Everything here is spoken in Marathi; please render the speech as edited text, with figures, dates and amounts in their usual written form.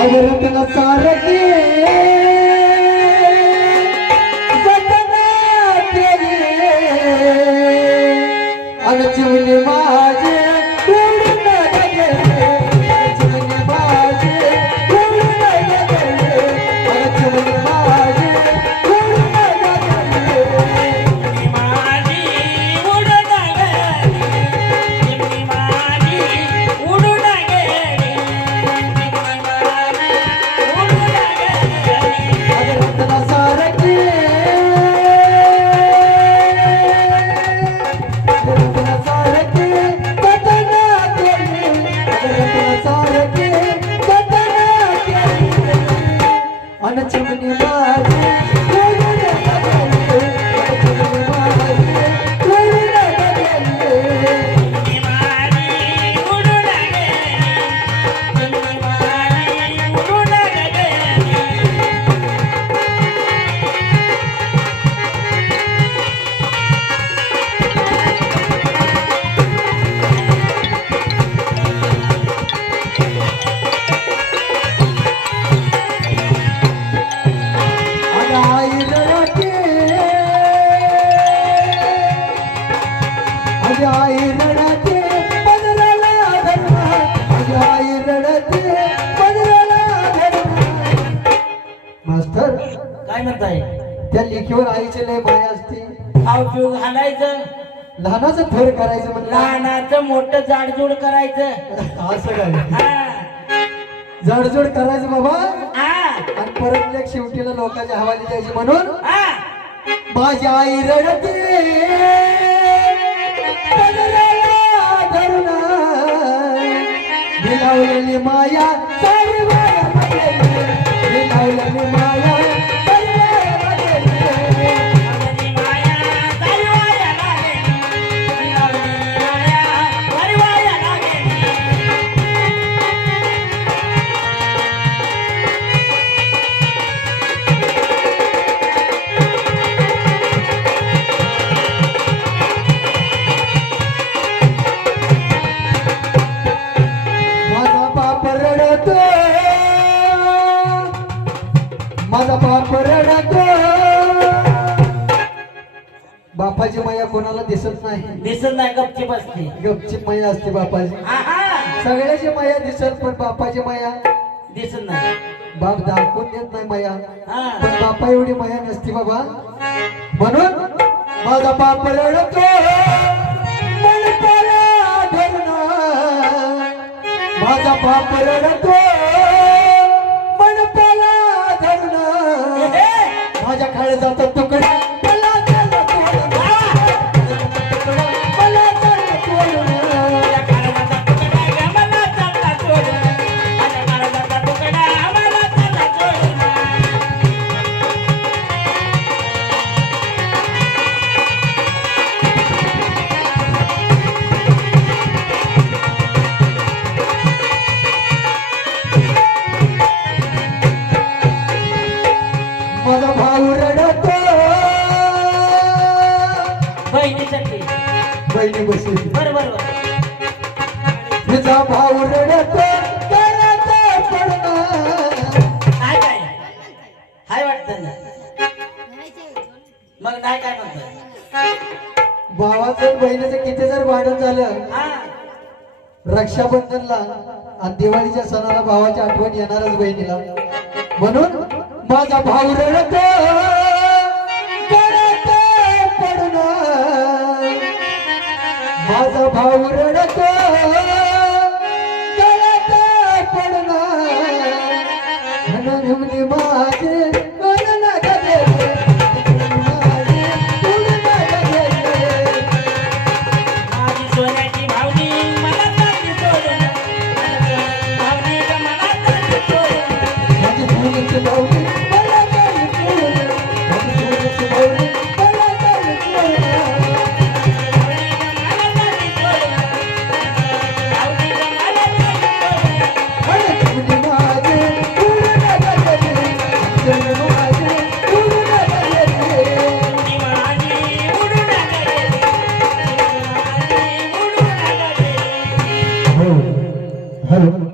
आवरतन सारखी जगन्नाथ अनचिवली माझे उडून गेले अनचिवली माझे उडून गेले अनचिवली माझे उडून गेले माझी उडून गेली माझी उडून गेली उडून गेली आवरतन सारखी अनचिमनी माझी उडून गेले अनचिमनी माझी उडून गेले माझी उडून गेली माझी उडून गेली आई रडते आई रडते पदराला धरमा आई रडते पदराला धरमा मास्तर काय म्हणताय त्या लेखीवर आईचे लय माया असते औषध घालायचं लहानाचं थोर करायचं म्हणलं लहानाचं मोठं जाडजूड करायचं असं काय हा जडजोड करायचं बाबा हा आणि परत एक शेवटीला लोकांच्या हवाली द्यायची म्हणून हा माझी आई रडते पदराला धरून भिलावलेली माया सारी माया बदलली. भिलावलेली माया सारी माया बदलली. लावणी माया दरवाया लागेली लावणी माया दरवाया लागेली माझा बाप रडतो माझा बाप रडतो बापाची माया कोणाला दिसत नाही दिसत नाही गपची बसते गपचीप माया असते बापाची आहा सगळ्याची माया दिसत पण बापाची माया दिसत नाही बाप दाखवून देत नाही माया हा पण बापा एवढी माया नसती बाबा म्हणून माझा बाप रडतो मनपाला धरून माझा बाप रडतो मनपाला धरून माझ्या खाली जातात तुकडा मला त्याला तोडून. मला त्याला तोडून. माझ्या काळजाचा तुकडा मला चालला सोडून माझ्या काळजाचा तुकडा मला चालला सोडून माझा भाऊ रडतो बहिणीसाठी बहिणी बसली बरोबर बरोबर तिचा भाऊ रडतो गळ्यात पडणार काय काय हाय वाटतं ना मग नाही काय म्हणतोय भावाचं आणि बहिणीचं किती जर भांडण झालं हा रक्षाबंधनला आणि दिवाळीच्या सणाला भावाची आठवण येणारच बहिणीला म्हणून माझा भाऊ रडतो गळ्यात पडणार माझा भाऊ रडतो गळ्यात पडणार धनधुनी माझे गणना गजे माझे तुलना गजे माझी सोन्याची भावनी मला चालली सोडून माझी भावनी मला चालली सोडून माझी सोन्याची भावनी मला चालली सोडून. माझी सोन्याची भावनी मला चालली सोडून. मला चालली सोडून भावनी मला चालली सोडून अनचिवली माझे उडून गेले. अनचिवली माझे उडून गेले. ती माझी उडून गेली ती माझी उडून गेली हो. हॅलो